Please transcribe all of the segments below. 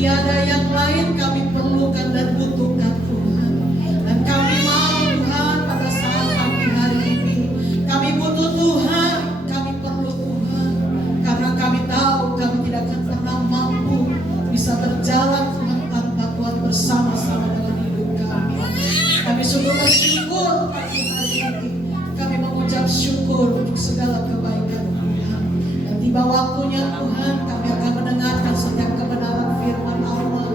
Tiada yang lain kami perlukan dan butuhkan Tuhan. Dan kami mau Tuhan pada saat pagi hari ini, kami butuh Tuhan, kami perlu Tuhan. Karena kami tahu kami tidak akan pernah mampu bisa berjalan Tuhan tanpa Tuhan bersama-sama dalam hidup kami. Kami sungguh bersyukur pagi hari ini. Kami mengucap syukur untuk segala kebaikan Tuhan. Dan tiba waktunya Tuhan, kami akan mendengarkan setiap kebenaran firman Allah.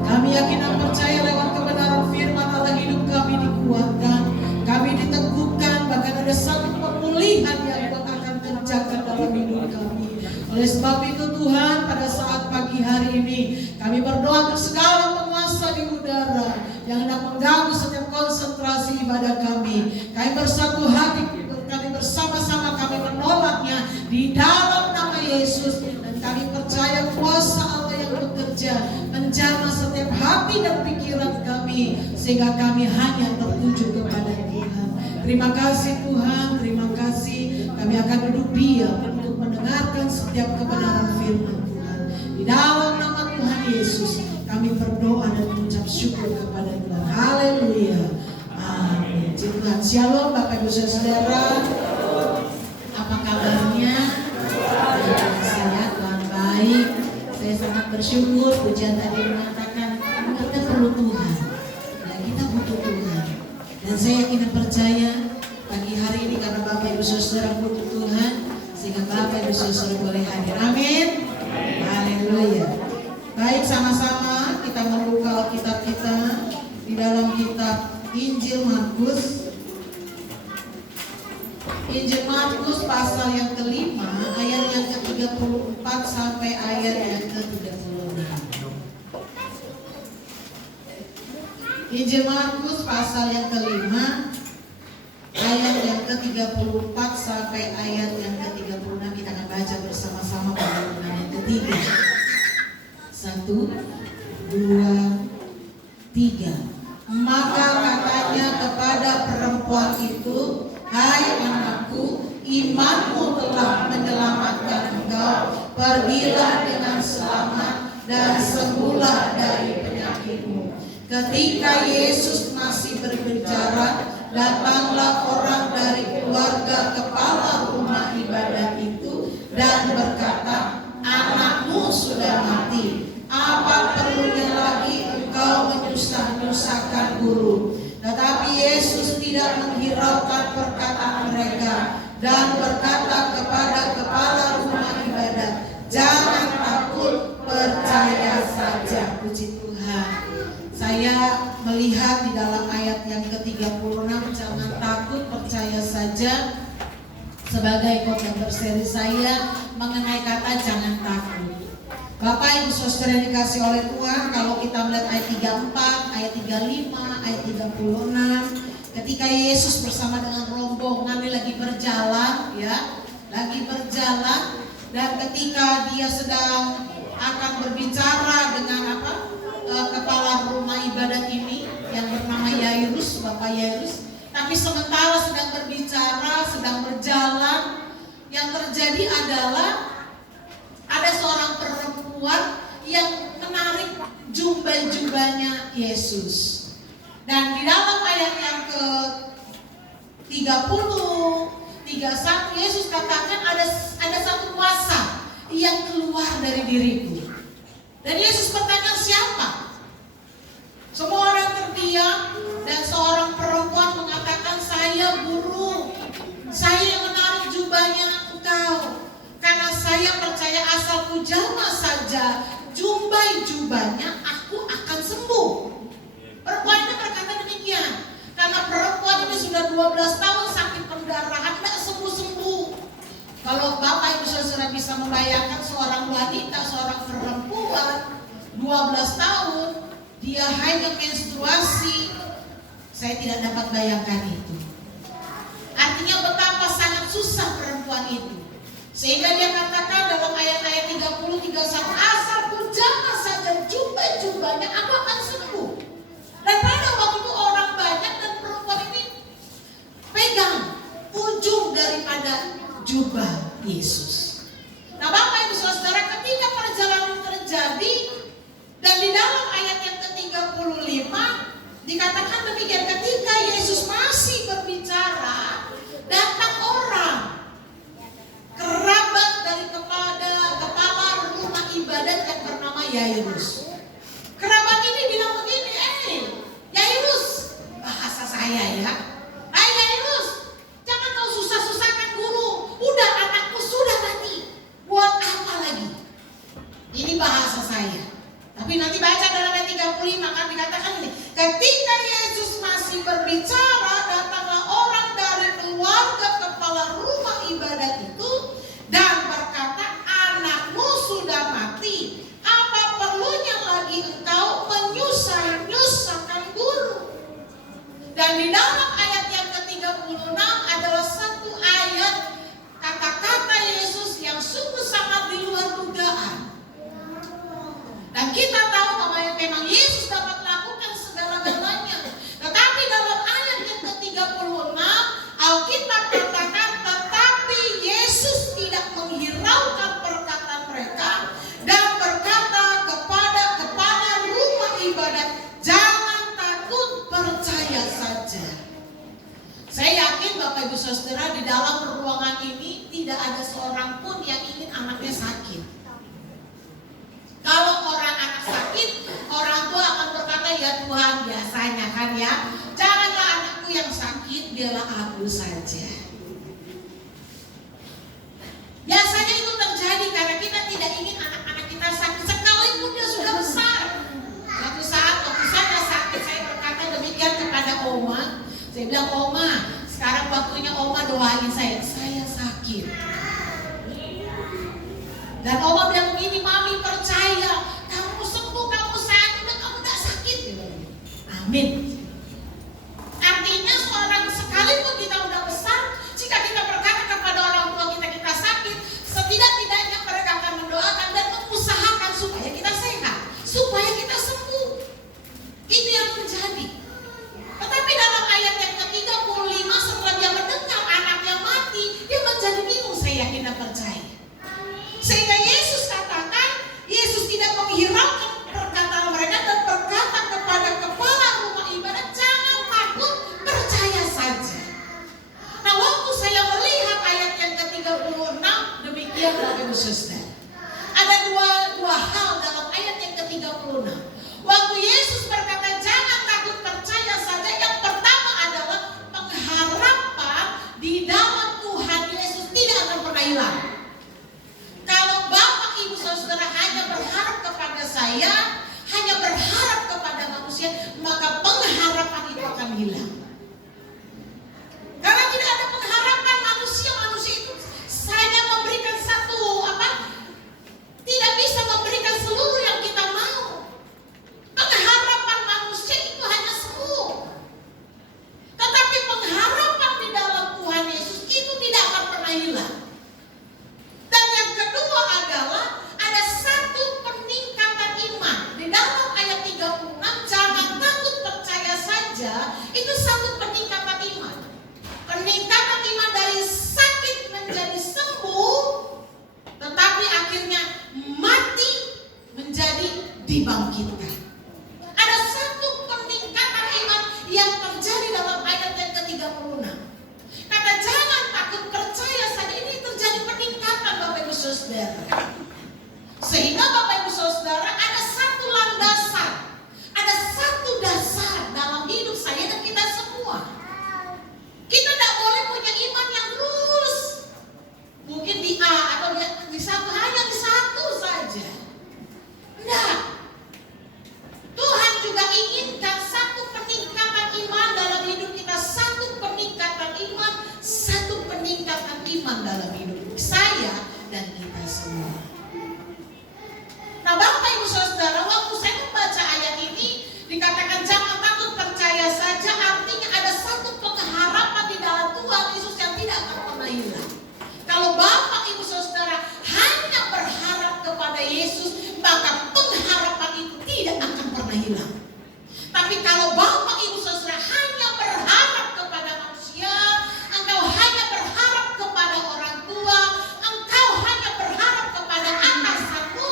Kami yakin dan percaya lewat kebenaran firman Allah hidup kami dikuatkan, kami diteguhkan, bahkan ada satu pemulihan yang Tuhan akan kerjakan dalam hidup kami. Oleh sebab itu Tuhan, pada saat pagi hari ini kami berdoa untuk segala penguasa di udara yang hendak mengganggu setiap konsentrasi ibadah kami. Kami bersatu hati, kami bersama-sama kami menolaknya di dalam nama Yesus. Dan kami percaya kuasa Allah yang bekerja menjamah setiap hati dan pikiran kami, sehingga kami hanya tertuju kepada Tuhan. Terima kasih Tuhan, terima kasih. Kami akan duduk diam untuk mendengarkan setiap kebenaran firman Tuhan. Di dalam nama Tuhan Yesus kami berdoa dan mengucap syukur kepada Tuhan. Haleluya. Amin. Tuhan, shalom Bapak Ibu Saudara. Apa kabarnya? Sehat, Tuhan baik. Saya sangat bersyukur. Pujian tadi mengatakan kita perlu Tuhan. Ya, kita butuh Tuhan. Dan saya yakin dan percaya pagi hari ini karena Bapak Ibu Saudara butuh Tuhan, sehingga Bapak Ibu Saudara boleh hadir. Amin. Haleluya. Baik, sama-sama kita membuka Alkitab kita di dalam kitab Injil Markus. Injil Markus pasal yang kelima, ayat yang ke-34 sampai ayat yang ke-36. Injil Markus pasal yang kelima, ayat yang ke-34 sampai ayat yang ke-36. Kita akan baca bersama-sama pada ulangan yang ketiga. 1, 2, 3. Maka katanya kepada perempuan itu, hai anakku, imanmu telah menyelamatkan engkau. Pergilah dengan selamat dan sembuhlah dari penyakitmu. Ketika Yesus masih berbicara, datanglah orang dari keluarga kepala rumah ibadat itu dan berkata, anakmu sudah mati. Apa perlunya lagi engkau menyusah-nyusahkan guru? Tetapi Yesus tidak menghiraukan perkataan mereka dan berkata kepada kepala rumah ibadat, jangan takut, percaya saja. Puji Tuhan. Saya melihat di dalam ayat yang ke-36, jangan takut, percaya saja, sebagai khotbah berseri saya mengenai kata jangan takut. Bapak Ibu Saudara yang dikasih oleh Tuhan, kalau kita melihat ayat 34, ayat 35, ayat 36, ketika Yesus bersama dengan rombongan lagi berjalan, ya, lagi berjalan, dan ketika dia sedang akan berbicara dengan kepala rumah ibadat ini yang bernama Yairus, Bapak Yairus, tapi sementara sedang berbicara, sedang berjalan, yang terjadi adalah ada seorang perempuan yang menarik jubah-jubahnya Yesus. Dan di dalam ayat yang ke-30, 31 Yesus katakan ada satu kuasa yang keluar dari diriku. Dan Yesus bertanya, siapa? Semua orang terdiam dan seorang perempuan mengatakan, saya guru, saya yang menarik jubahnya engkau. Karena saya percaya asalku jamah saja jubahnya, aku akan sembuh. Perempuan ini berkata demikian. Karena perempuan ini sudah 12 tahun sakit pendarahan, tidak sembuh-sembuh. Kalau Bapak Ibu Saudara bisa membayangkan seorang wanita, seorang perempuan 12 tahun, dia hanya menstruasi, saya tidak dapat bayangkan itu. Artinya betapa sangat susah perempuan itu. Sehingga dia katakan dalam ayat-ayat 30-31, asalku jamah saja jubahnya, aku akan sembuh. Dan pada waktu itu orang banyak dan perempuan ini pegang ujung daripada jubah Yesus. Nah Bapak Ibu Saudara, ketika perjalanan terjadi dan 35 kan dikatakan ini, ketika Yesus masih berbicara, datanglah orang dari keluarga kepala rumah ibadat itu dan berkata, anakmu sudah mati, apa perlunya lagi engkau menyusahkan guru? Dan di dalam ayat yang ke-36 adalah satu ayat kata-kata Yesus yang sungguh sangat di luar dugaan. Dan kita tahu bahwa memang Yesus dapat melakukan segala-galanya. Tetapi dalam ayat yang ke-36 Alkitab katakan, tetapi Yesus tidak menghiraukan perkataan mereka dan berkata kepada kepala rumah ibadat, jangan takut, percaya saja. Saya yakin Bapak Ibu Saudara, di dalam ruangan ini tidak ada seorang pun yang ingin anaknya sakit. Kalau orang anak sakit, orang tua akan berkata, ya Tuhan, biasanya kan ya, janganlah anakku yang sakit, biarlah aku saja. Biasanya itu terjadi karena kita tidak ingin anak-anak kita sakit, sekalipun dia sudah besar. Suatu saat waktu saya sakit, saya berkata demikian kepada Oma. Saya bilang, Oma, sekarang waktunya Oma doain saya sakit. Dan Oma bilang begini, Mami percaya, kamu sembuh, kamu sehat, dan kamu tidak sakit. Amin. Artinya seorang sekalipun kita udah besar, jika kita berkata kepada orang tua kita sakit, setidak-tidaknya mereka akan mendoakan dan mengusahakan supaya kita sehat, supaya kita sembuh. Itu yang terjadi. Tetapi dalam ayat yang ke-35, setelah dia mendengar anaknya mati, dia menjadi bingung, saya yakin dan percaya. Sehingga Yesus katakan, Yesus tidak menghiraukan perkataan mereka dan berkata kepada kepala rumah ibadat, jangan takut, percaya saja. Nah, waktu saya melihat ayat yang ke-36, demikian Bapak Ibu Saudara. Ada dua hal dalam ayat yang ke-36. Waktu Yesus berkata, jangan takut, percaya saja. Yang pertama adalah pengharapan di dalam Tuhan Yesus tidak akan pernah hilang. Kalau Bapak Ibu Saudara hanya berharap kepada saya, hanya berharap kepada manusia, maka pengharapan itu akan hilang. Karena tidak ada pengharapan manusia itu hanya memberikan tidak bisa memberikan seluruh yang kita mau. Pengharapan manusia itu hanya semu. Tetapi pengharapan di dalam Tuhan Yesus itu tidak akan pernah hilang. Dan yang kedua adalah ada satu peningkatan iman. Di dalam ayat 36, jangan takut, percaya saja, itu satu peningkatan iman. Peningkatan iman dari sakit menjadi sembuh, tetapi akhirnya mati menjadi dibangkitkan. Ada satu peningkatan iman yang terjadi dalam ayat yang ke-36. Kata jangan takut, percaya saja, ini terjadi peningkatan Bapak Ibu Saudara. Sehingga Bapak Ibu Saudara ada satu landasan, ada satu dasar dalam hidup saya dan kita semua. Kita tidak boleh punya iman yang lurus, mungkin di A atau di satu, hanya di satu saja. Tidak. Tuhan juga inginkan satu peningkatan iman dalam hidup kita, satu peningkatan iman, satu peningkatan iman dalam hidup saya dan kita semua. Nah, Bapak Ibu Saudara, waktu saya membaca ayat ini dikatakan jangan takut, percaya saja, artinya ada satu pengharapan di dalam Tuhan Yesus yang tidak akan pernah hilang. Kalau Bapak Ibu Saudara hanya berharap kepada Yesus, maka pengharapan itu tidak akan pernah hilang. Tapi kalau Bapak Ibu Saudara hanya berharap kepada manusia, engkau hanya berharap kepada orang tua, engkau hanya berharap kepada atasanmu,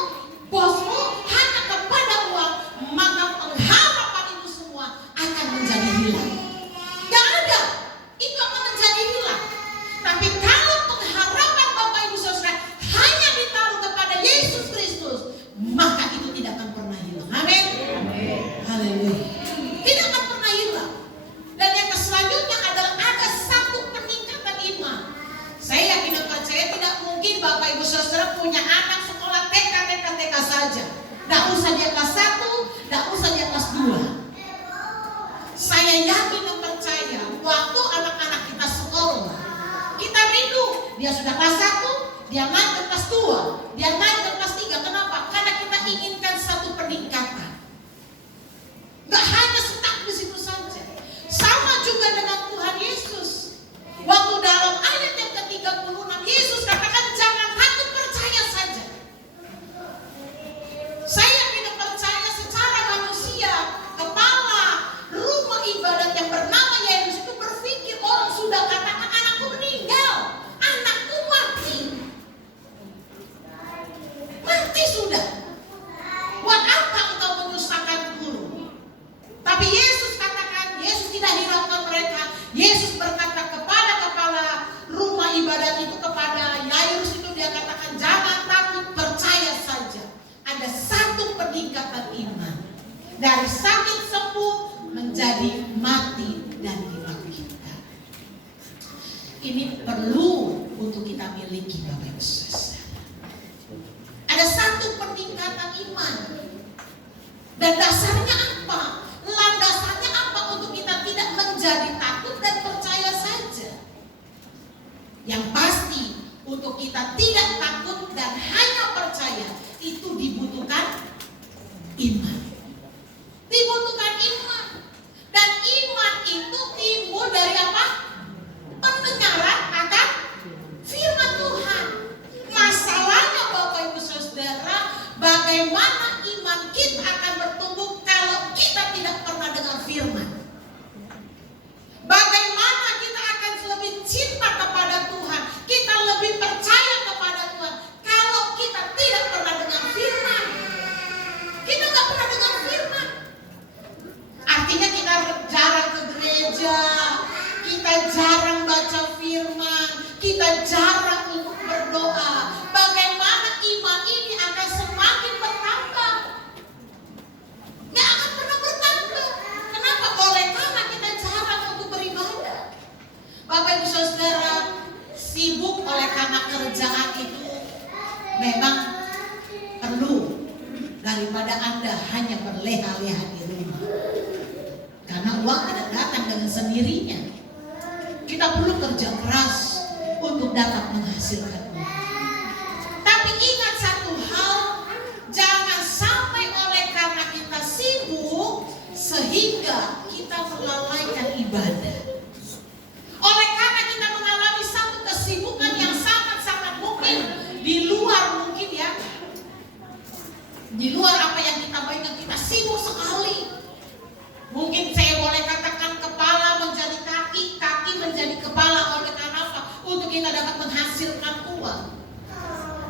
bosmu, hanya kepada uang, maka pengharapan itu semua akan menjadi hilang. Gak ada, itu akan menjadi hilang. Tapi kalau pengharapan Bapak Ibu Saudara hanya ditaruh kepada Yesus Kristus, maka itu tidak akan pernah hilang. Amin. Haleluya. Tidak akan pernah hilang. Dan yang selanjutnya adalah ada satu peningkatan iman. Saya yakin dan percaya tidak mungkin Bapak Ibu Saudara punya anak sekolah TK saja. Tidak usah dia kelas 1, tidak usah dia dia naik ke kelas 2, dia naik ke kelas 3. Kenapa? Karena kita inginkan satu peningkatan. Gak hanya stuck di situ saja. Sama juga dengan Tuhan Yesus. Waktu dalam ayat yang ke-36 Yesus katakan jangan takut, percaya saja. Saya tidak percaya secara manusia kepala rumah ibadat yang bernama Yairus itu berpikir orang sudah katakan anakku meninggal, anakku mati. Mati sudah. Buat apa engkau menyusahkan guru? Tapi Yesus katakan, Yesus tidak hiraukan mereka. Yesus berkata kepada kepala rumah ibadat itu, kepada Yairus itu, dia katakan jangan takut, percaya saja. Ada satu peningkatan iman. Dari sakit sembuh menjadi mati dan hilang kita. Ini perlu untuk kita miliki Bapak Ibu Saudara. Ada satu peningkatan iman. Dan dasarnya apa? Landasannya apa untuk kita tidak menjadi takut dan percaya saja? Yang pasti untuk kita tidak takut dan hanya percaya itu dibutuhkan iman. Dibutuhkan iman. Dan iman itu timbul dari apa? Pendengaran akan firman Tuhan. Masalahnya Bapak Ibu Saudara, bagaimana iman kita akan bertumbuh kalau kita tidak pernah dengar firman? Bagaimana kita akan lebih cinta kepada Tuhan, kita lebih percaya kepada Tuhan kalau kita tidak pernah dengar firman? Kita nggak pernah dengar firman. Artinya kita jarang ke gereja, kita jarang baca firman, kita jarang untuk berdoa. Bagaimana iman ini akan semakin bertambah? Nggak akan pernah bertambah. Kenapa? Oleh karena kita jarang untuk beribadah. Bapak Ibu Saudara, sibuk oleh karena kerjaan itu memang perlu, daripada Anda hanya berleha-leha di rumah. Karena uang tidak datang dengan sendirinya. Kita perlu kerja keras untuk dapat menghasilkan uang. Tapi ingat satu hal, jangan sampai oleh karena kita sibuk sehingga kita melalaikan ibadah. Oleh karena kita mengalami satu kesibukan yang sangat-sangat mungkin di luar mungkin ya, di luar apa yang kita bayangkan, kita sibuk sekali. Mungkin saya boleh katakan kepala menjadi kaki, kaki menjadi kepala. Oleh karena apa? Untuk kita dapat menghasilkan uang.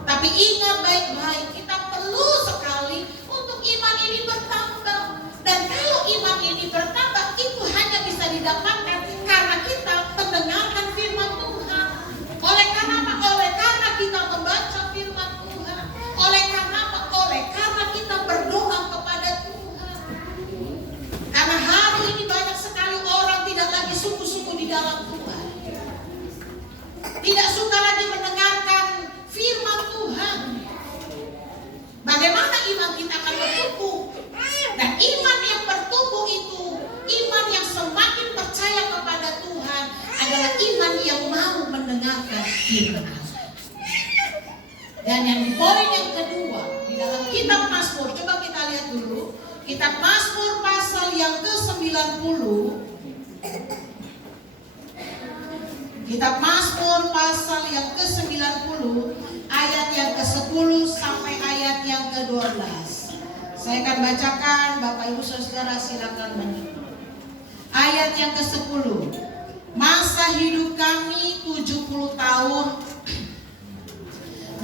Tapi ingat baik-baik, kita perlu sekali untuk iman ini bertambah. Dan kalau iman ini bertambah, itu hanya bisa didapatkan karena kita mendengarkan firman Tuhan. Oleh karena apa? Oleh karena kita membaca firman Tuhan. Oleh karena apa? Oleh karena kita berdoa kepada Tuhan. Karena hari ini banyak sekali orang tidak lagi sungguh-sungguh di dalam Tuhan. Tidak suka lagi mendengarkan firman Tuhan. Bagaimana iman kita akan bertumbuh? Dan iman yang bertumbuh itu, iman yang semakin percaya kepada Tuhan, adalah iman yang mau mendengarkan firman Allah. Dan yang poin yang kedua, di dalam kitab Mazmur, coba kita lihat dulu. Kitab Mazmur pasal yang ke-90. Kitab Mazmur pasal yang ke-90 ayat yang ke-10 sampai ayat yang ke-12. Saya akan bacakan, Bapak Ibu Saudara silakan menyimak. Ayat yang ke-10. Masa hidup kami 70 tahun,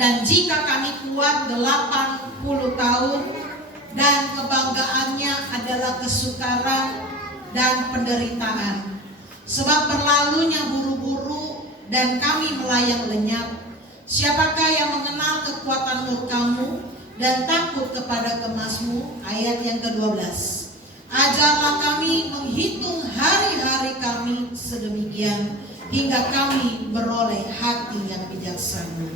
dan jika kami kuat 80 tahun, dan kebanggaannya adalah kesukaran dan penderitaan. Sebab berlalunya buru-buru dan kami melayang lenyap. Siapakah yang mengenal kekuatan murkamu dan takut kepada kemasmu? Ayat yang ke-12. Ajarlah kami menghitung hari-hari kami sedemikian, hingga kami beroleh hati yang bijaksana.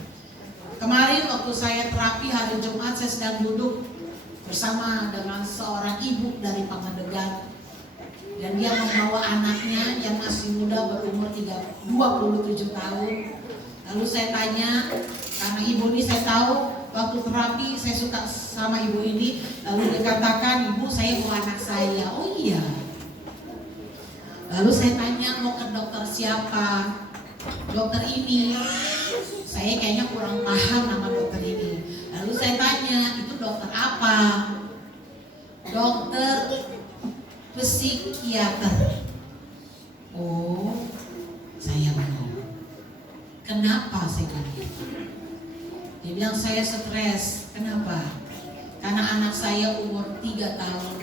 Kemarin waktu saya terapi hari Jumat, saya sedang duduk bersama dengan seorang ibu dari Pangandaran. Dan dia membawa anaknya yang masih muda berumur 27 tahun. Lalu saya tanya, Karena ibu ini saya tahu waktu terapi saya suka sama ibu ini, lalu dikatakan, ibu saya mau anak saya. Oh iya. Lalu saya tanya, mau ke dokter siapa? Dokter ini. Saya kayaknya kurang paham nama dokter ini. Lalu saya tanya, itu dokter apa? Dokter psikiater. Oh, saya mau. Kenapa saya bilang gitu? Dia bilang saya stres. Kenapa? Karena anak saya umur 3 tahun.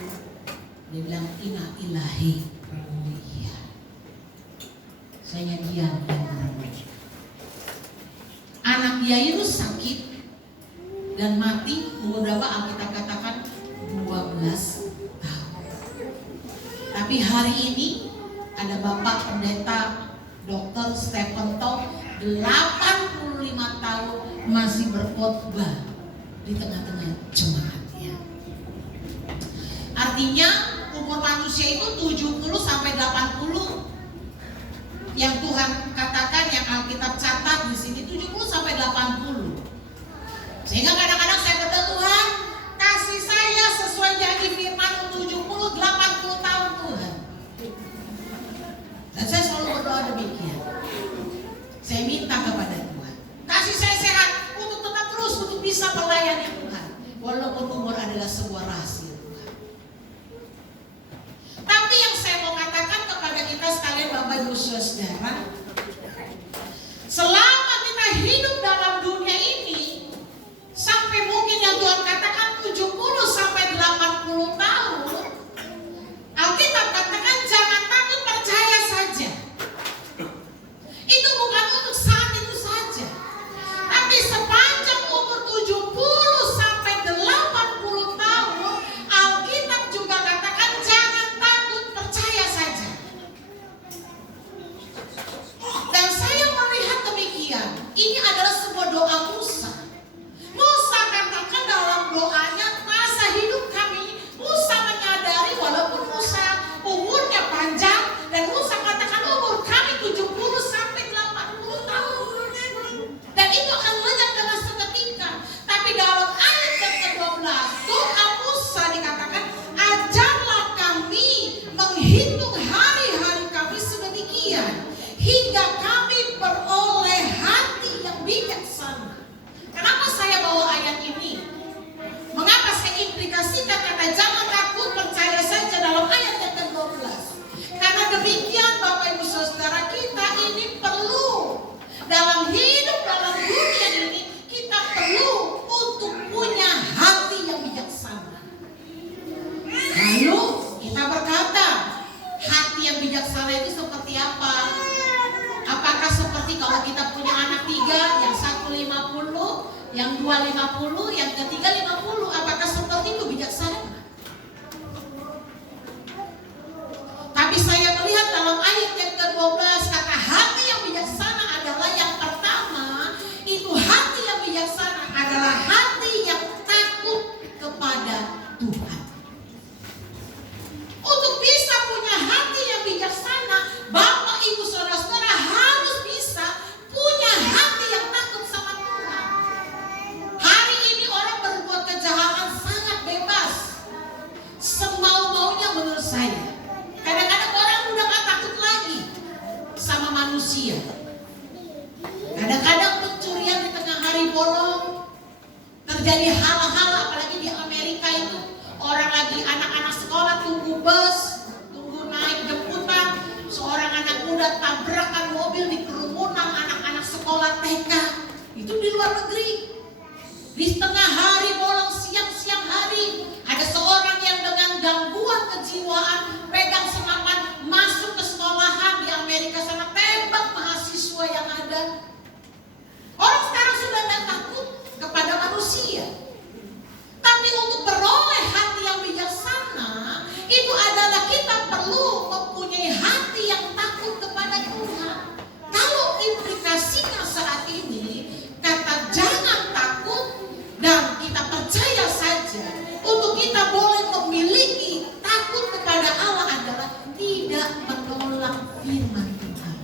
Dia bilang inna ilahi. Oh iya. Saya diam dan merenung. Anak dia itu sakit dan mati umur berapa? Alkitab katakan 12 tahun. Tapi hari ini ada Bapak Pendeta Dr. Stephen Tong 85 tahun masih berkhotbah di tengah-tengah jemaatnya. Artinya umur manusia itu 70 sampai 80. Yang Tuhan katakan, yang Alkitab catat di sini 70 sampai 80. Sehingga kadang-kadang saya berdoa, Tuhan, kasih saya sesuai janji firman 70 80 tahun Tuhan. Dan saya selalu berdoa demikian. Saya minta kepada Tuhan, kasih saya sehat untuk tetap terus untuk bisa melayani Tuhan. Walaupun umur adalah sebuah rahasia Tuhan. Tapi yang saya mau katakan kepada kita sekalian Bapak Ibu Saudara, selama kita hidup dalam dunia ini, sampai mungkin yang Tuhan katakan 70 sampai 80 tahun, Alkitab katakan jangan takut, percaya saja. Itu bukan untuk saat itu saja, tapi sepanjang umur 70 sampai 80 tahun, Alkitab juga katakan jangan takut, percaya saja. Dan saya melihat demikian, ini adalah sebuah doa Musa. Musa katakan dalam doanya, masa hidup kami, Musa menyadari walaupun Musa umurnya panjang, dan Musa katakan umur kami 70 sampai 80 tahun. Dan itu akan lenyap dalam seketika. Tapi dalam ayat yang ke-12, doa Musa dikatakan, ajarlah kami menghitung hari-hari kami sedemikian, hingga kami beroleh hati yang bijaksana. Kenapa saya bawa ayat ini? Mengapa saya implikasikan kata jangan takut, percaya saja dalam ayat yang ke-12? Karena demikian Bapak Ibu Saudara, kita ini perlu dalam hidup dalam dunia ini, kita perlu untuk punya hati yang bijaksana. Lalu kita berkata, hati yang bijaksana itu seperti apa? Apakah seperti kalau kita punya anak 3, yang 1 50, yang 2 50, yang ketiga 50, apakah seperti itu bijaksana? Tapi saya melihat dalam ayat yang ke-12, kata hati yang bijaksana adalah yang pertama, itu hati yang bijaksana adalah hati yang takut kepada Tuhan. Untuk bisa punya hati yang bijaksana, Bapak Ibu Saudara-saudara harus bisa punya hati yang takut sama Tuhan. Hari ini orang berbuat kejahatan sangat bebas, semau-maunya menurut saya. Kadang-kadang orang udah gak takut lagi sama manusia. Kadang-kadang pencurian di tengah hari bolong, terjadi hal-hal apalagi di Amerika itu. Orang lagi anak-anak sekolah tunggu bus, tunggu naik jemputan, seorang anak muda tabrakan mobil di kerumunan anak-anak sekolah TK. Itu di luar negeri. Di tengah hari bolong, siang-siang hari, ada seorang yang dengan gangguan kejiwaan pegang senapan masuk ke sekolahan di Amerika sana, tembak mahasiswa yang ada. Orang sekarang sudah tidak takut kepada manusia. Tapi untuk beroleh hati yang bijaksana, itu adalah kita perlu mempunyai hati yang takut kepada Tuhan. Kalau implikasinya saat ini, kata jangan takut dan kita percaya saja, untuk kita boleh memiliki takut kepada Allah adalah tidak menolak firman Tuhan.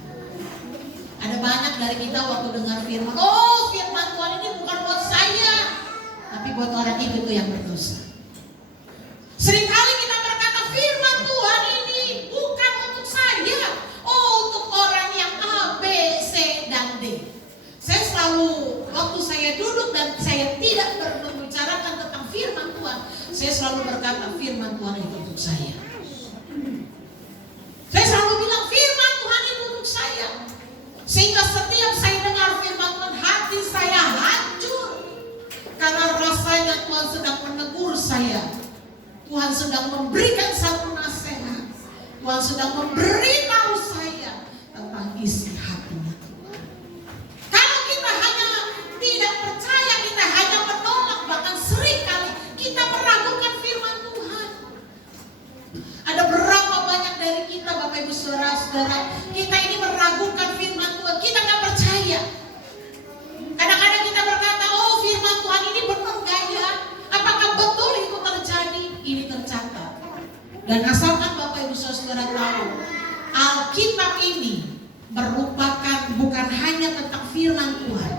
Ada banyak dari kita waktu dengar firman, oh firman Tuhan ini orang itu yang berdosa. Seringkali kita berkata firman Tuhan ini bukan untuk saya, untuk orang yang A, B, C, dan D. Saya selalu, waktu saya duduk dan saya tidak membicarakan tentang firman Tuhan, saya selalu berkata firman Tuhan itu untuk saya. Saya selalu bilang firman Tuhan itu untuk saya. Sehingga setiap saya dengar firman Tuhan, hati saya hancur. Karena rasanya Tuhan sedang menegur saya. Tuhan sedang memberikan satu nasihat. Tuhan sedang memberitahu saya tentang isi hatinya Tuhan. Kalau kita hanya tidak percaya, kita hanya menolak, bahkan seringkali kita meragukan firman Tuhan. Ada berapa banyak dari kita, Bapak Ibu Saudara-saudara, kita ini meragukan firman Tuhan, kita nggak percaya. Kadang-kadang kita berkata, firman Tuhan ini benar nggak ya? Apakah betul itu terjadi? Ini tercatat. Dan asalkan Bapak Ibu Saudara tahu, Alkitab ini merupakan bukan hanya tentang firman Tuhan.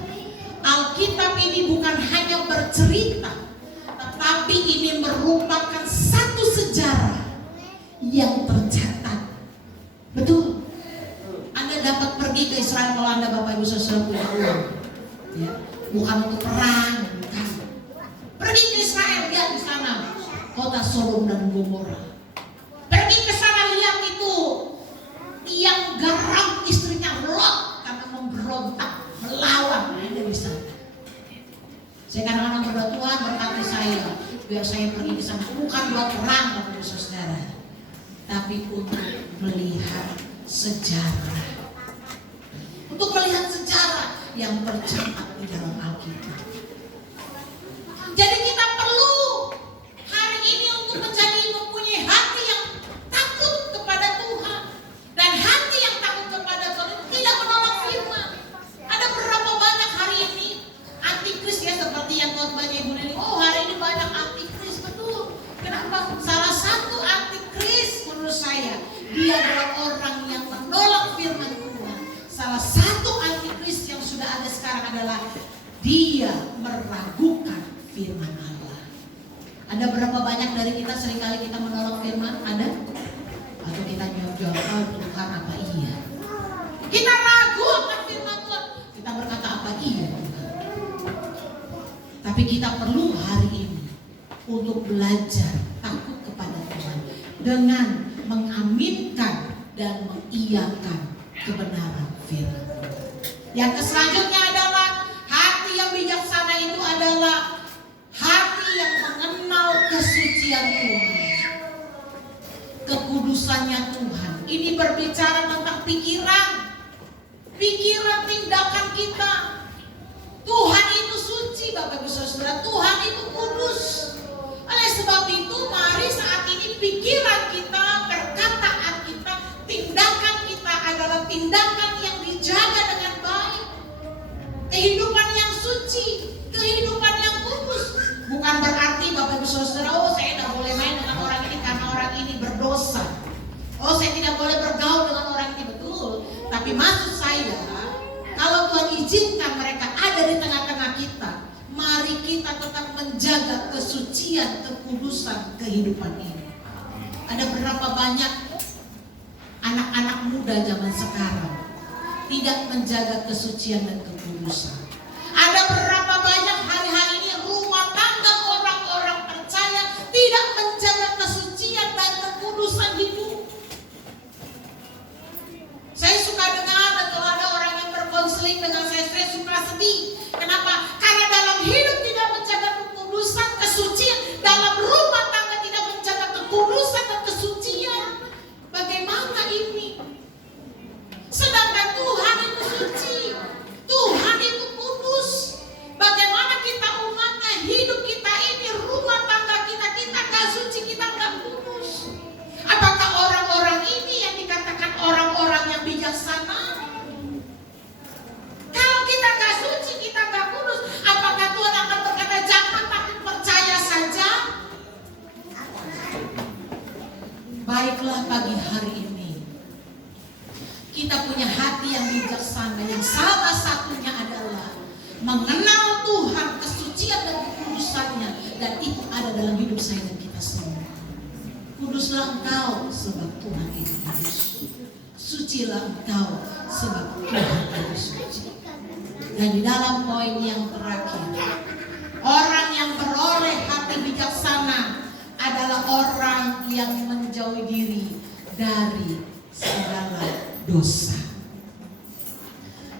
Alkitab ini bukan hanya bercerita, tetapi ini merupakan satu sejarah yang tercatat. Betul. Anda dapat pergi ke Israel kalau Anda Bapak Ibu Saudara punya uang. Ya, bukan untuk perang, bukan. Pergi ke Israel, lihat di sana kota Sodom dan Gomora. Pergi ke sana, lihat itu tiang garam istrinya Lot karena memberontak, melawan. Ada di sana. Saya kadang-kadang berdoa, Tuhan berkati saya biar saya pergi ke sana bukan buat perang Bapak Ibu Saudara, tapi untuk melihat sejarah. Untuk melihat sejarah yang tercatat di dalam Alkitab. Jadi kita perlu hari ini untuk mempunyai hati yang takut kepada Tuhan. Dan hati yang takut kepada Tuhan itu tidak menolak firman. Ada berapa banyak hari ini antikris ya, seperti yang khotbahnya Ibu Neni. Hari ini banyak antikris, betul. Kenapa? Salah satu antikris menurut saya, dia adalah orang yang menolak firman Tuhan. Salah satu antikris yang sudah ada sekarang adalah dia meragukan firman Allah. Ada berapa banyak dari kita seringkali kita menolak firman? Ada? Atau kita jawab, Tuhan apa iya? Kita ragu akan firman Tuhan. Kita berkata apa iya Tuhan? Tapi kita perlu hari ini untuk belajar takut kepada Tuhan dengan mengaminkan dan mengiyakan kebenaran firman Tuhan. Yang selanjutnya adalah hati yang bijaksana itu adalah hati yang mengenal kesucian Tuhan, kekudusannya Tuhan. Ini berbicara tentang pikiran tindakan kita. Tuhan itu suci Bapak Ibu Saudara, Tuhan itu kudus. Oleh sebab itu mari saat ini pikiran kita, perkataan kita, tindakan kita adalah tindakan yang dijaga dengan baik. Kehidupan yang suci, kehidupan yang kudus. Bukan berarti Bapak Ibu Saudara, saya tidak boleh main dengan orang ini karena orang ini berdosa. Saya tidak boleh bergaul dengan orang ini, betul. Tapi maksud saya, kalau Tuhan izinkan mereka ada di tengah-tengah kita, mari kita tetap menjaga kesucian, kekudusan kehidupan ini. Ada berapa banyak anak-anak muda zaman sekarang tidak menjaga kesucian dan kekudusan. Ada berapa banyak hari-hari ini rumah tangga orang-orang percaya tidak menjaga kesucian dan kekudusan hidup. Saya suka dengar kalau ada orang yang berkonseling dengan saya suka sedih. Kenapa? Karena dalam hidup tidak menjaga kekudusan, kesucian, dalam rumah tangga tidak menjaga kekudusan dan kesucian. Bagaimana ini? Sedangkan Tuhan itu suci, Tuhan itu kudus. Bagaimana kita umatnya hidup kita ini, rumah tangga kita nggak suci, kita nggak kudus. Apakah orang-orang ini yang dikatakan orang-orang yang bijaksana? Kalau kita nggak suci, kita nggak kudus, apakah Tuhan akan berkata jangan tapi percaya saja? Baiklah pagi hari ini kita punya hati yang bijaksana, yang salah satunya adalah mengenal Tuhan, kesucian kesucian dan kekudusannya, dan itu ada dalam hidup saya dan kita semua. Kuduslah engkau sebab Tuhan itu kudus. Sucilah engkau sebab Tuhan itu suci. Dan di dalam poin yang terakhir, orang yang beroleh hati bijaksana adalah orang yang menjauhi diri dari segala dosa.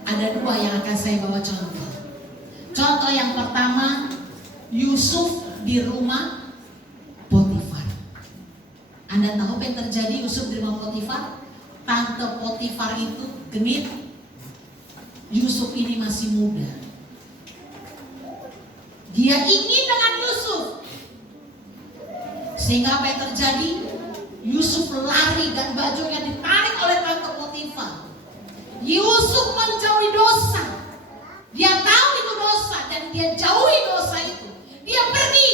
Ada dua yang akan saya bawa contoh. Contoh yang pertama, Yusuf di rumah Potifar. Anda tahu apa yang terjadi Yusuf di rumah Potifar? Tante Potifar itu genit. Yusuf ini masih muda. Dia ingin dengan Yusuf. Sehingga apa yang terjadi? Yusuf lari dan bajunya ditarik oleh tante Potifar. Yusuf menjauhi dosa. Dia tahu itu dosa dan dia jauhi dosa itu. Dia pergi.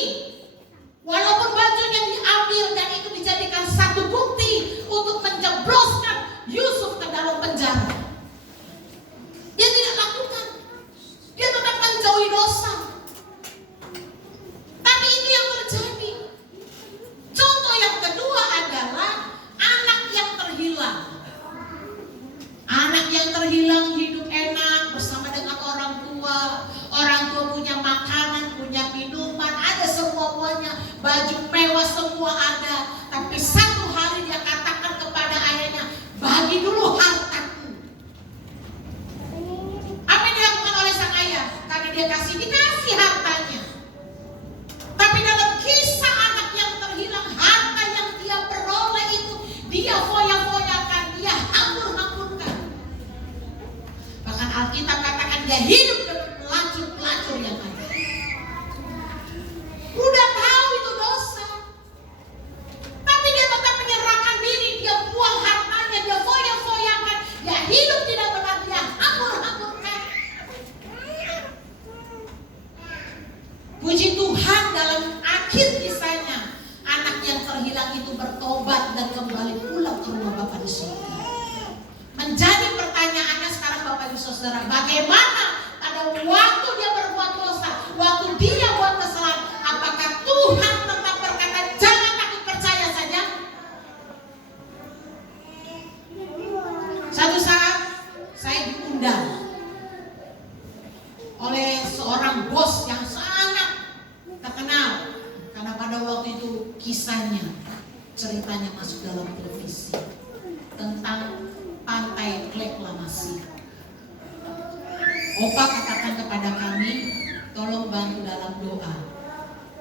Walaupun bajunya diambil dan itu dijadikan satu bukti untuk menjebloskan Yusuf ke dalam penjara. Dia tidak lakukan. Dia tetap menjauhi dosa. Tapi itu yang terjadi. Contoh yang kedua adalah anak yang terhilang. Anak yang terhilang hidup enak bersama dengan orang tua. Orang tua punya makanan, punya minuman, ada semuanya, baju mewah semua ada. Tapi satu hari dia katakan kepada ayahnya, bagi dulu hartaku. Apa yang dilakukan oleh sang ayah? Karena dia dikasih hartanya. Tapi dalam kisah anak yang terhilang, harta yang dia peroleh itu dia foya-foyakan, dia hambur-hamburkan. Bahkan Alkitab katakan dia hidup dengan pelacur-pelacur yang ada. Udah tahu itu dosa, tapi dia tetap menyerahkan diri. Dia buang hartanya, dia foya-foyakan, dia hidup tidak benar, dia hambur-hamburkan. Puji Tuhan, dalam akhir kisahnya anak yang terhilang itu bertobat dan kembali pulang ke rumah Bapa di surga. Menjadi pertanyaannya sekarang Bapak Ibu Saudara, bagaimana pada waktu dia berbuat dosa, waktu dia buat kesalahan, apakah Tuhan tetap berkata jangan takut, percaya saja? Satu saat saya diundang oleh seorang bos yang sangat terkenal, karena pada waktu itu kisahnya, ceritanya masuk dalam televisi tentang pantai reklamasi. Opa katakan kepada kami, tolong bantu dalam doa.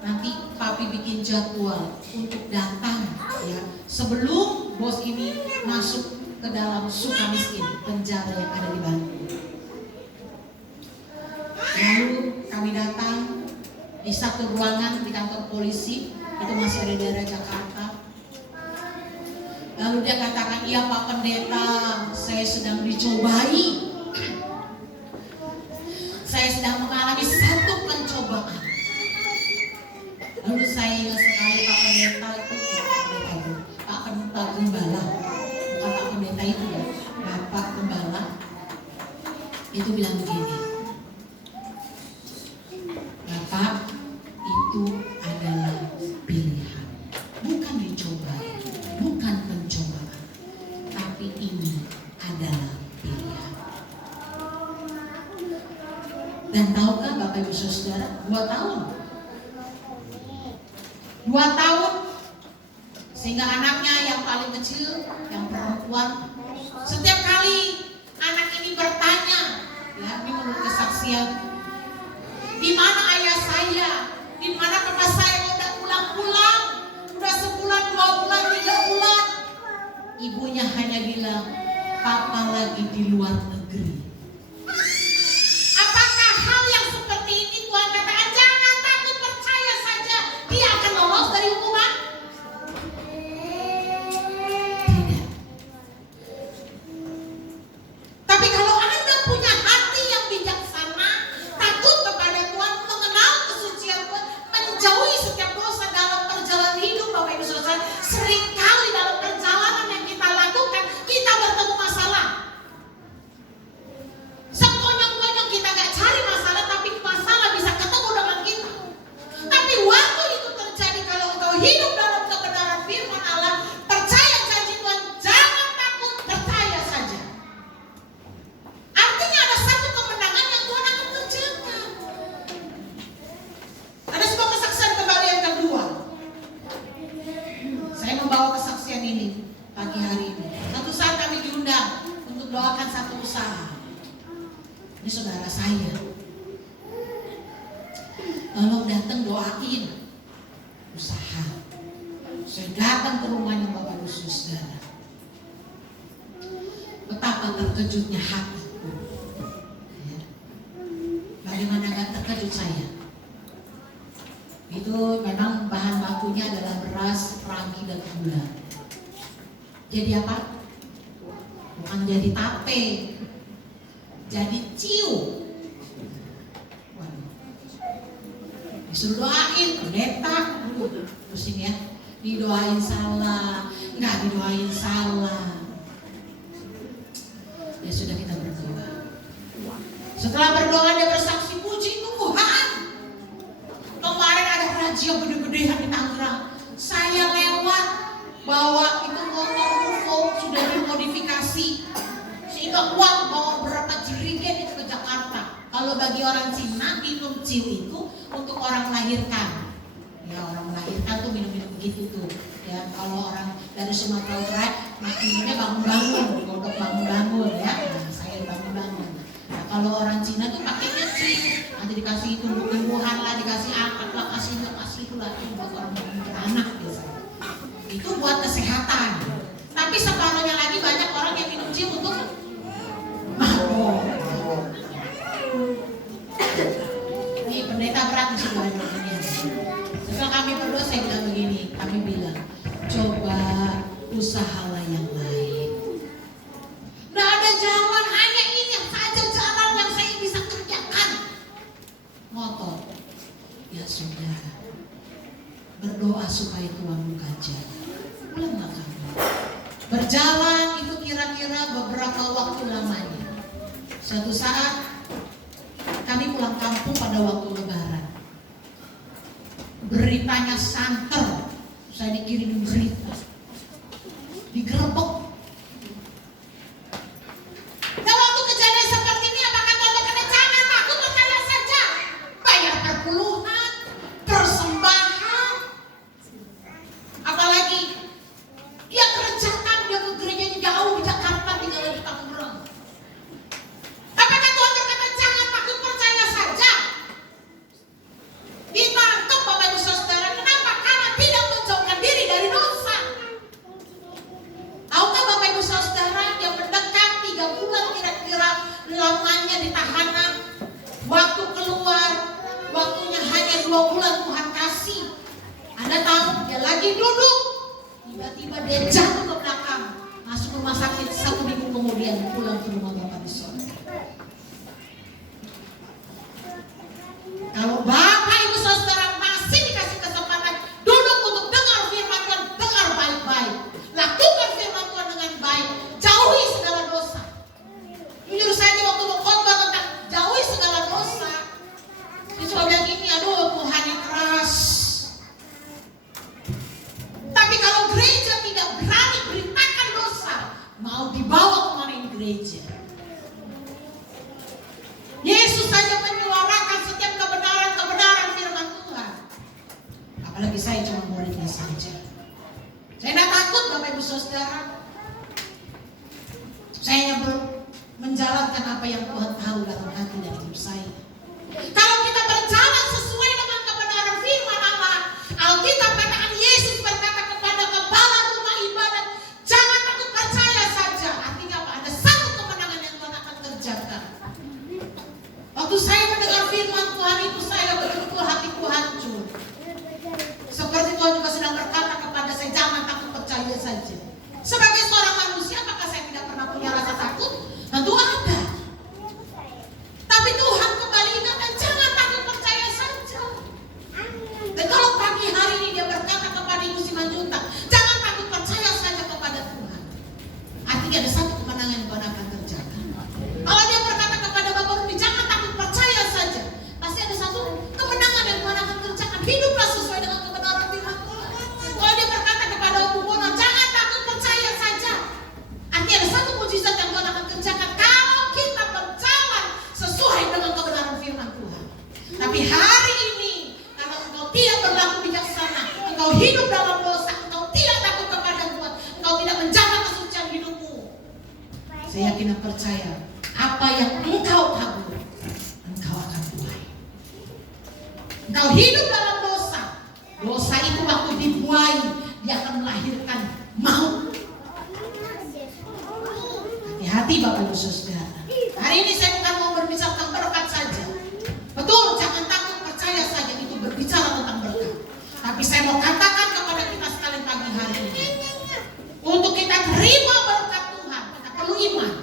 Nanti papi bikin jadwal untuk datang ya sebelum bos ini masuk ke dalam Sukamiskin, penjara yang ada di Bandung. Lalu kami datang di satu ruangan di kantor polisi, itu masih ada di daerah Jakarta. Lalu dia katakan, iya Pak Pendeta, saya sedang dicobai. Saya sedang mengalami satu pencobaan. Lalu saya ingat sekali Pak Pendeta itu, Pak Pendeta Gembala, bukan Pak Pendeta itu ya, Bapak Gembala itu bilang begini, Bapak, itu adalah pilihan, bukan dicobai, bukan pencobaan, tapi ini adalah pilihan. Dan tahukah Bapak Ibu Saudara, 2 tahun, sehingga anaknya yang paling kecil, yang perempuan, setiap kali anak ini bertanya, ya ini menurut kesaksian, di mana ayah saya, di mana papa saya udah pulang-pulang, udah sebulan, 2 bulan, 3 bulan. Ibunya hanya bilang, papa lagi di luar negeri. Apakah hal yang seperti ini Tuhan katakan jangan takut, percaya saja dia akan lolos dari hukuman? Tidak. Tapi kalau Anda punya hati yang bijaksana, takut kepada Tuhan, mengenal kesucian Tuhan, menjauhi setiap dosa dalam perjalanan hidup, Bapak Ibu Saudara, seringkali dalam perjalanan yang kita lakukan, kita bertemu masalah. membawa kesaksian ini pagi hari ini. Satu saat kami diundang untuk doakan satu usaha. Ini saudara saya. Tolong datang doain usaha. Saya datang ke rumahnya Bapak Ibu Saudara. Betapa terkejutnya hatiku. Ya. Bagaimana gak terkejut saya? Itu memang bahan bakunya adalah beras, ragi, dan gula. Jadi apa? Bukan jadi tape, jadi ciu. Waduh. Disuruh doain, pendeta. Pusing ya. Didoain salah, nggak didoain salah. Ya sudah, kita berdoa. Setelah berdoa dia bersaksi, puji Tuhan. Kemarin ada razia gede-gedean di Tangerang. Saya lewat bawa itu motor UFO sudah dimodifikasi sehingga kuat bawa berapa jerigen itu ke Jakarta. Kalau bagi orang Cina minum ciu itu untuk orang melahirkan. Ya, orang melahirkan tuh minum-minum begitu tuh. Ya, kalau orang dari Sumatera Utara minumnya bangun-bangun, godok bangun-bangun ya. Nah, saya bangun-bangun. Nah, kalau orang Cina tuh pakainya ciu. Nanti dikasih tumbuh-tumbuhan lah, dikasih angkat lah, kasih lah itu buat orang anak biasanya. Itu buat kesehatan. Tapi separuhnya lagi banyak orang yang minum ciu untuk mabok. Ini pendeta berat mesti doa-doanya. Setelah kami berdoa, saya bilang begini, kami bilang, coba usahalah yang lain. Nggak ada jalan, hanya ini saja jalan yang saya bisa kerjakan. Motor. Ya sudah, berdoa supaya Tuhan buka jalan. Ulanglah kami. Berjalan itu kira-kira beberapa waktu lamanya. Suatu saat kami pulang kampung pada waktu Lebaran. Beritanya santer, saya dikirim berita, digerebek. Nah, waktu kejadian seperti ini, apakah Tuhan jangan takut, percaya saja, bayar perpuluhan, persembahan, apalagi dia kerjakan, dia ke gerejanya jauh di Jakarta, tinggal di Tangerang. Apakah Tuhan berkata jangan takut, percaya saja? Ditangkap Bapak Ibu Saudara, kenapa? Karena tidak menjauhkan diri dari dosa. Tahukah Bapak Ibu Saudara, dia mendekat 3 bulan kira-kira lamanya di tahanan. Waktu keluar, waktunya hanya 2 bulan Tuhan kasih. Anda tahu, dia lagi duduk, tiba-tiba dia jatuh ke belakang, masuk rumah sakit 1 minggu kemudian pulang ke rumah Bapak Ibu Saudara. Kalau Bapak Ibu Saudara masih dikasih kesempatan duduk untuk dengar firman Tuhan, dengar baik-baik, lakukan firman Tuhan dengan baik, jauhi segala dosa. Jujur saja waktu mau khotbah tentang jauhi segala dosa, dia cuma bilang gini, aduh Tuhan yang keras. Tapi kalau gereja tidak berani beritakan dosa, mau dibawa kemana ini gereja? Yesus saja menyuarakan setiap kebenaran firman Tuhan. Apalagi saya cuma muridnya saja. Saya tidak takut Bapak Ibu Saudara. Saya hanya belum menjalankan apa yang Tuhan tahu dalam hati dan hidup saya. Kalau kita berjalan sesuai dengan kebenaran firman Allah, Alkitab katakan Yesus berkata kepada kepala rumah ibadat, jangan takut, percaya saja. Artinya apa? Ada satu kemenangan yang Tuhan akan kerjakan. Waktu saya mendengar firman Tuhan itu, saya betul-betul hatiku hancur. Seperti Tuhan juga sedang berkata kepada saya, jangan takut, percaya saja. Sebagai seorang manusia, apakah saya tidak pernah punya rasa takut? Tentu ada. Tapi Tuhan kembali ingatkan, jangan takut, percaya saja. Dan kalau pagi hari ini dia berkata kepada Ibu Simanjuntak, jangan takut, percaya saja kepada Tuhan. Artinya ada satu kemenangan yang Tuhan akan kerjakan. Kalau dia berkata kepada Bapak Rudi, jangan takut, percaya saja, pasti ada satu kemenangan yang Tuhan akan kerjakan. Hiduplah sesuai dengan kebenaran firman Tuhan. Kalau dia berkata kepada Ibu Bono, jangan takut, percaya saja, artinya ada satu mujizat yang Tuhan akan kerjakan kalau kita berjalan sesuai dengan kebenaran firman Tuhan. Tapi hari ini, kalau engkau tidak berlaku bijaksana, engkau hidup dalam dosa, engkau tidak takut kepada Saya yakin dan percaya apa yang engkau tabur, engkau akan tuai. Engkau hidup dalam dosa. Dosa itu waktu dibuai, dia akan melahirkan maut. Hati-hati Bapak Ibu Saudara. Hari ini saya bukan mau berbicara tentang berkat saja. Betul, jangan takut, percaya saja itu berbicara tentang berkat. Tapi saya mau katakan kepada kita sekalian pagi hari ini, untuk kita terima berkat Tuhan, kita perlu iman.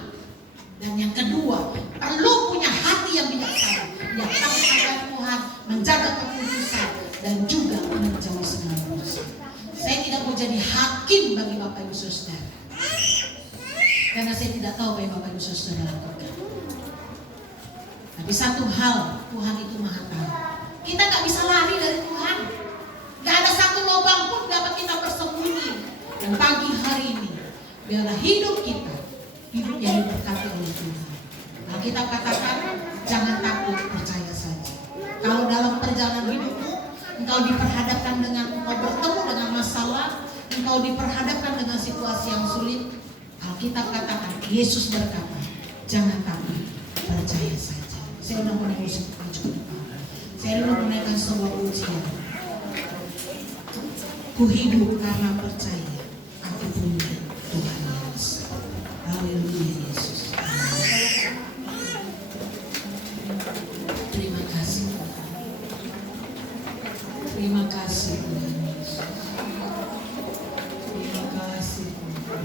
Dan yang kedua, perlu punya hati yang bijaksana, yang takut akan Tuhan, menjaga kekudusan, dan juga menjauhi segala dosa. Saya tidak mau jadi hakim bagi Bapak Ibu Saudara, karena saya tidak tahu apa yang Bapak Ibu Saudara lakukan. Tapi satu hal, Tuhan itu Maha tahu. Kita gak bisa lari dari Tuhan. Gak ada satu lubang pun dapat kita bersembunyi. Dan pagi hari ini, biarlah hidup kita, hidup yang diberkati oleh Tuhan. Nah, kita katakan, jangan takut, percaya saja. Kalau dalam perjalanan hidupmu, engkau diperhadapkan dengan, engkau bertemu dengan masalah, engkau diperhadapkan dengan situasi yang sulit, Alkitab katakan, Yesus berkata, jangan takut, percaya saja. Saya udah menaikkan musik maju ke depan. Saya udah menaikkan sebuah ujian. Ku hidup karena percaya, aku punya Tuhan Yesus. Haleluya Yesus. Terima kasih Tuhan. Terima kasih Tuhan Yesus. Terima kasih Tuhan.